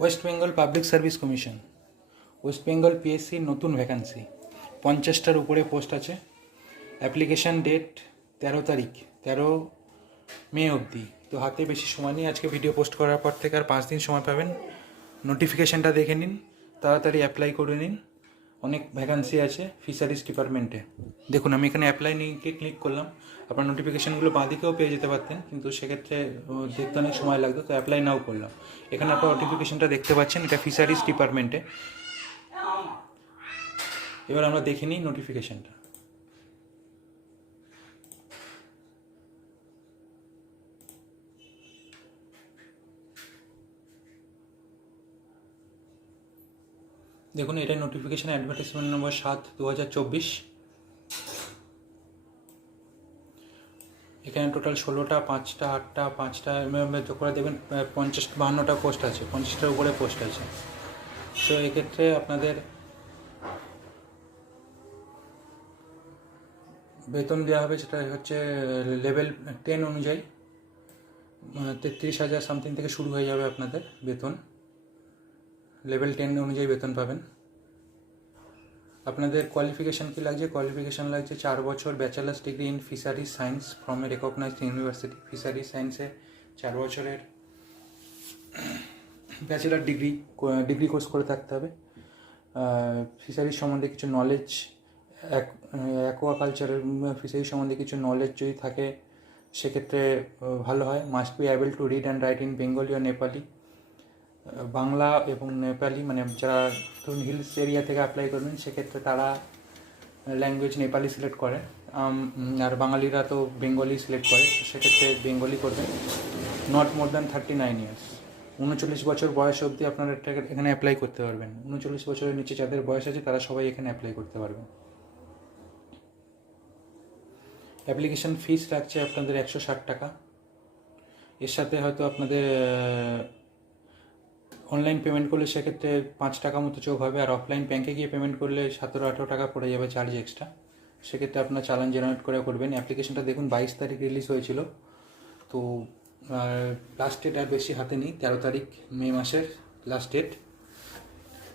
West Bengal public service commission, West Bengal পিএসসির নতুন vacancy, 50টার উপরে পোস্ট আছে। অ্যাপ্লিকেশান ডেট 13 তারিখ, 13 মে অবধি। তো হাতে বেশি সময় নেই, আজকে ভিডিও পোস্ট করার পর থেকে আর 5 দিন সময় পাবেন। নোটিফিকেশানটা দেখে নিন, তাড়াতাড়ি অ্যাপ্লাই করে নিন। অনেক ভ্যাকান্সি আছে ফিশারিজ ডিপার্টমেন্টে। দেখুন, আমি এখানে অ্যাপ্লাই লিঙ্কে ক্লিক করলাম। আপনার নোটিফিকেশানগুলো বাঁদিকেও পেয়ে যেতে পারতেন, কিন্তু সেক্ষেত্রে দেখতে অনেক সময় লাগতো, তো অ্যাপ্লাই নাও করলাম। এখানে আপনার নোটিফিকেশানটা দেখতে পাচ্ছেন, এটা ফিশারিজ ডিপার্টমেন্টে। এবার আমরা দেখে নিই নোটিফিকেশানটা। দেখুন, এটা নোটিফিকেশান অ্যাডভার্টাইজমেন্ট নম্বর 7/2024। এখানে টোটাল 16টা, 5টা, 8টা, 5টা যোগ করে দেখবেন 52টা পোস্ট আছে, 50টার উপরে পোস্ট আছে। তো এক্ষেত্রে আপনাদের বেতন দেওয়া হবে, সেটা হচ্ছে লেভেল 10 অনুযায়ী 33,000 সামথিং থেকে শুরু হয়ে যাবে আপনাদের বেতন। লেভেল 10 অনুযায়ী বেতন পাবেন। আপনাদের কোয়ালিফিকেশান কী লাগছে? কোয়ালিফিকেশান লাগছে 4 বছর bachelor's degree in fisheries science from a recognised university. Fisheries সায়েন্সে 4 বছরের ব্যাচেলার ডিগ্রি কোর্স করে থাকতে হবে। ফিশারিজ সম্বন্ধে কিছু নলেজ, অ্যাকোয়াকালচারের ফিশারিজ সম্বন্ধে কিছু নলেজ যদি থাকে সেক্ষেত্রে ভালো হয়। Must be able to read and write in Bengali ও নেপালি। বাংলা এবং নেপালি, মানে যারা ধরুন হিলস এরিয়া থেকে অ্যাপ্লাই করবেন সেক্ষেত্রে তারা ল্যাঙ্গুয়েজ নেপালি সিলেক্ট করে, আর বাঙালিরা তো বেঙ্গলি সিলেক্ট করে, সেক্ষেত্রে বেঙ্গলি করবেন। নট মোর দ্যান 39 ইয়ার্স, 39 বছর বয়স অবধি আপনারা এখানে অ্যাপ্লাই করতে পারবেন। 39 বছরের নিচে যাদের বয়স আছে তারা সবাই এখানে অ্যাপ্লাই করতে পারবেন। অ্যাপ্লিকেশান ফিস লাগছে আপনাদের 160 টাকা। এর সাথে হয়তো আপনাদের অনলাইন পেমেন্ট করলে সেক্ষেত্রে 5 টাকা মতো যোগ হবে, আর অফলাইন ব্যাঙ্কে গিয়ে পেমেন্ট করলে 17-18 টাকা পড়ে যাবে চার্জ এক্সট্রা। সেক্ষেত্রে আপনার চালান জেনারেট করে করবেন। অ্যাপ্লিকেশনটা দেখুন 22 তারিখ রিলিজ হয়েছিল, তো লাস্ট ডেট আর বেশি হাতে নেই, 13 তারিখ মে মাসের লাস্ট ডেট।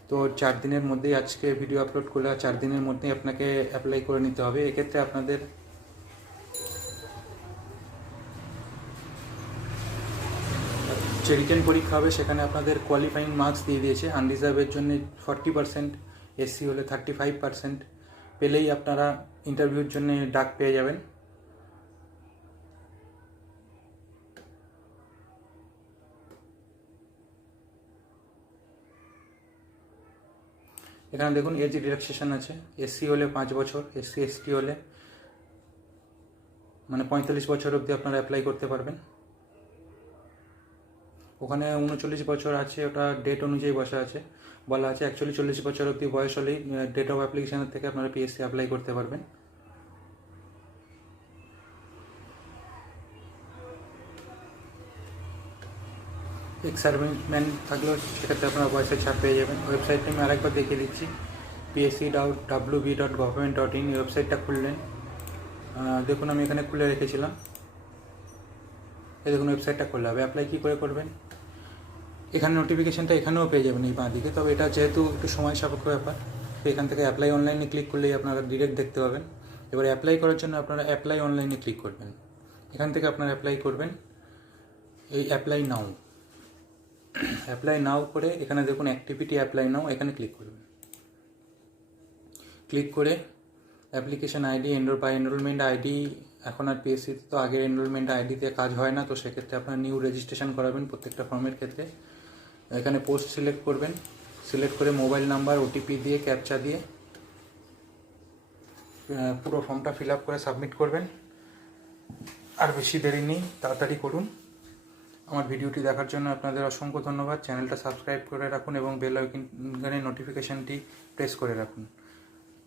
তো 4 দিনের মধ্যেই, আজকে ভিডিও আপলোড করলে 4 দিনের মধ্যেই আপনাকে অ্যাপ্লাই করে নিতে হবে। এক্ষেত্রে আপনাদের যে রিটেন পরীক্ষা হবে সেখানে আপনাদের কোয়ালিফাইং মার্কস দিয়ে দিয়েছে। আনরিজার্ভের জন্য 40%, এসসি হলে 35% পেলেই আপনারা ইন্টারভিউর জন্য ডাক পেয়ে যাবেন। এখানে দেখুন এজ রিল্যাক্সেশন আছে। এসসি হলে 5 বছর, এসসি এসটি হলে মানে 45 বছর অবধি আপনারা অ্যাপ্লাই করতে পারবেন। ওখানে 39 বছর আছে, ওটা ডেট অনুযায়ী বসা আছে, বলা আছে। অ্যাকচুয়ালি 40 বছর অবধি বয়স হলেই ডেট অফ অ্যাপ্লিকেশনের থেকে আপনারা পিএসসি অ্যাপ্লাই করতে পারবেন। এক্স সার্ভিসম্যান থাকলেও সেক্ষেত্রে আপনারা বয়সের ছাড় পেয়ে যাবেন। ওয়েবসাইটটা আমি আরেকবার দেখিয়ে দিচ্ছি, psc.wb.government.in। ওয়েবসাইটটা খুললেন, দেখুন আমি এখানে খুলে রেখেছিলাম, এই দেখুন ওয়েবসাইটটা খুললে হবে। অ্যাপ্লাই কী করে করবেন? এখানে নোটিফিকেশানটা এখানেও পেয়ে যাবেন এই বাঁ দিকে, তবে এটা যেহেতু একটু সময় সাপেক্ষ ব্যাপার, তো এখান থেকে অ্যাপ্লাই অনলাইনে ক্লিক করলেই আপনারা ডিরেক্ট দেখতে পাবেন। এবার অ্যাপ্লাই করার জন্য আপনারা অ্যাপ্লাই অনলাইনে ক্লিক করবেন। এখান থেকে আপনারা অ্যাপ্লাই করবেন এই অ্যাপ্লাই নাও। অ্যাপ্লাই নাও করে এখানে দেখুন অ্যাক্টিভিটি অ্যাপ্লাই নাও, এখানে ক্লিক করবেন। ক্লিক করে অ্যাপ্লিকেশান আইডি এনরোলমেন্ট আইডি, এখন আর পিএসসিতে তো আগের এনরোলমেন্ট আইডিতে কাজ হয় না, তো সেক্ষেত্রে আপনারা নিউ রেজিস্ট্রেশন করাবেন প্রত্যেকটা ফর্মের ক্ষেত্রে। এখানে পোস্ট সিলেক্ট করবেন, সিলেক্ট করে মোবাইল নাম্বার, ওটিপি দিয়ে, ক্যাপচা দিয়ে পুরো ফর্মটা ফিল আপ করে সাবমিট করবেন। আর বেশি দেরি নেই, তাড়াতাড়ি করুন। আমার ভিডিওটি দেখার জন্য আপনাদের অসংখ্য ধন্যবাদ। চ্যানেলটা সাবস্ক্রাইব করে রাখুন এবং বেল আইকনের নোটিফিকেশানটি প্রেস করে রাখুন।